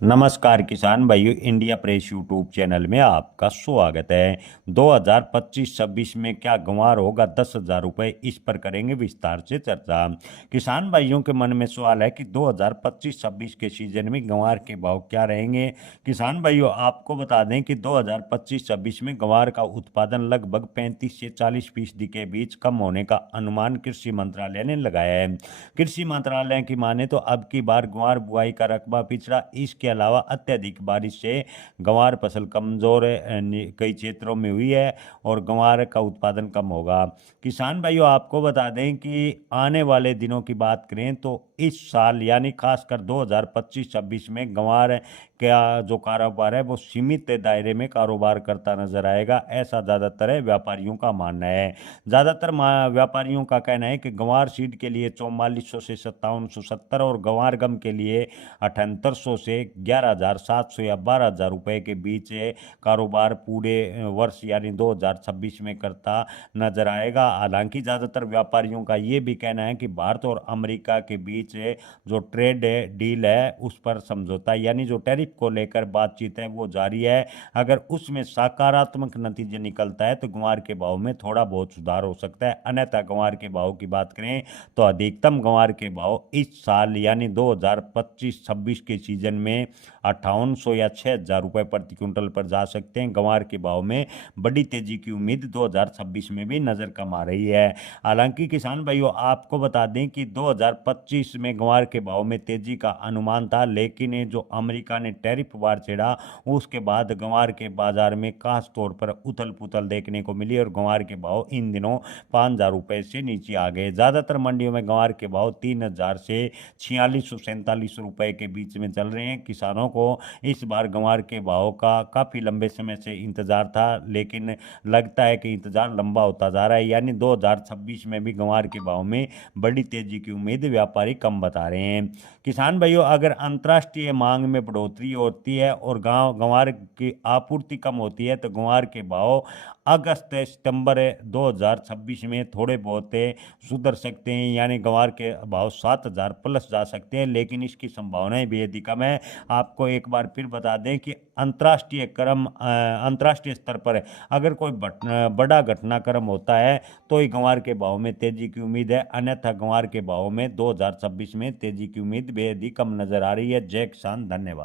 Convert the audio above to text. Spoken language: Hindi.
नमस्कार किसान भाइयों, इंडिया प्रेस यूट्यूब चैनल में आपका स्वागत है। 2025-26 में क्या गंवार होगा 10,000 रुपये, इस पर करेंगे विस्तार से चर्चा। किसान भाइयों के मन में सवाल है कि 2025-26 के सीजन में गंवार के भाव क्या रहेंगे। किसान भाइयों, आपको बता दें कि 2025-26 में गंवार का उत्पादन लगभग 35 से 40% के बीच कम होने का अनुमान कृषि मंत्रालय ने लगाया है। कृषि मंत्रालय की माने तो अब की बार ग्वार बुआई का रकबा पिछड़ा, इसके अलावा अत्यधिक बारिश से ग्वार फसल कमजोर कई क्षेत्रों में हुई है और ग्वार का उत्पादन कम होगा। किसान भाइयों, आपको बता दें कि आने वाले दिनों की बात करें तो इस साल यानी खासकर 2025-26 में ग्वार का जो कारोबार है वो सीमित दायरे में कारोबार करता नजर आएगा, ऐसा ज़्यादातर व्यापारियों का मानना है। ज़्यादातर व्यापारियों का कहना है कि गंवार सीड के लिए 4400 से 5770 और गंवार गम के लिए 7800 से 11,700 या 12,000 रुपये के बीच कारोबार पूरे वर्ष यानी 2026 में करता नजर आएगा। हालांकि ज़्यादातर व्यापारियों का ये भी कहना है कि भारत और अमेरिका के बीच जो ट्रेड डील है उस पर समझौता यानी जो टैरिफ को लेकर बातचीत है वो जारी है। अगर उसमें सकारात्मक नतीजे निकलता है तो ग्वार के भाव में थोड़ा बहुत सुधार हो सकता है, अन्यथा ग्वार के भाव की बात करें तो अधिकतम ग्वार के भाव इस साल यानी 2025-26 के सीजन में 5800 या 6,000 रुपये प्रति क्विंटल पर जा सकते हैं। ग्वार के भाव में बड़ी तेजी की उम्मीद 2026 में भी नजर कम आ रही है। हालांकि किसान भाइयों, आपको बता दें कि 2025 में ग्वार के भाव में तेजी का अनुमान था, लेकिन ये जो अमेरिका ने टैरिफ वार छेड़ा उसके बाद ग्वार के बाजार में खास तौर पर उथल पुथल देखने को मिली और ग्वार के भाव इन दिनों 5,000 रुपये से नीचे आ गए। ज़्यादातर मंडियों में ग्वार के भाव 3,000 से 4647 रुपये के बीच में चल रहे हैं। किसानों को इस बार ग्वार के भाव का काफ़ी लंबे समय से इंतजार था, लेकिन लगता है कि इंतजार लंबा होता जा रहा है, यानी 2026 में भी ग्वार के भाव में बड़ी तेजी की उम्मीद व्यापारी कम बता रहे हैं। किसान भाइयों, अगर अंतर्राष्ट्रीय मांग में बढ़ोतरी होती है और ग्वार की आपूर्ति कम होती है तो ग्वार के भाव अगस्त सितंबर 2026 में थोड़े बहुत सुधर सकते हैं, यानी ग्वार के भाव 7,000 प्लस जा सकते हैं, लेकिन इसकी संभावनाएं बेहद ही कम है। आपको एक बार फिर बता दें कि अंतर्राष्ट्रीय स्तर पर अगर कोई बड़ा घटनाक्रम होता है तो ही ग्वार के भाव में तेजी की उम्मीद है, अन्यथा ग्वार के भाव में 2026 में तेजी की उम्मीद बेहद ही कम नजर आ रही है। जय किसान, धन्यवाद।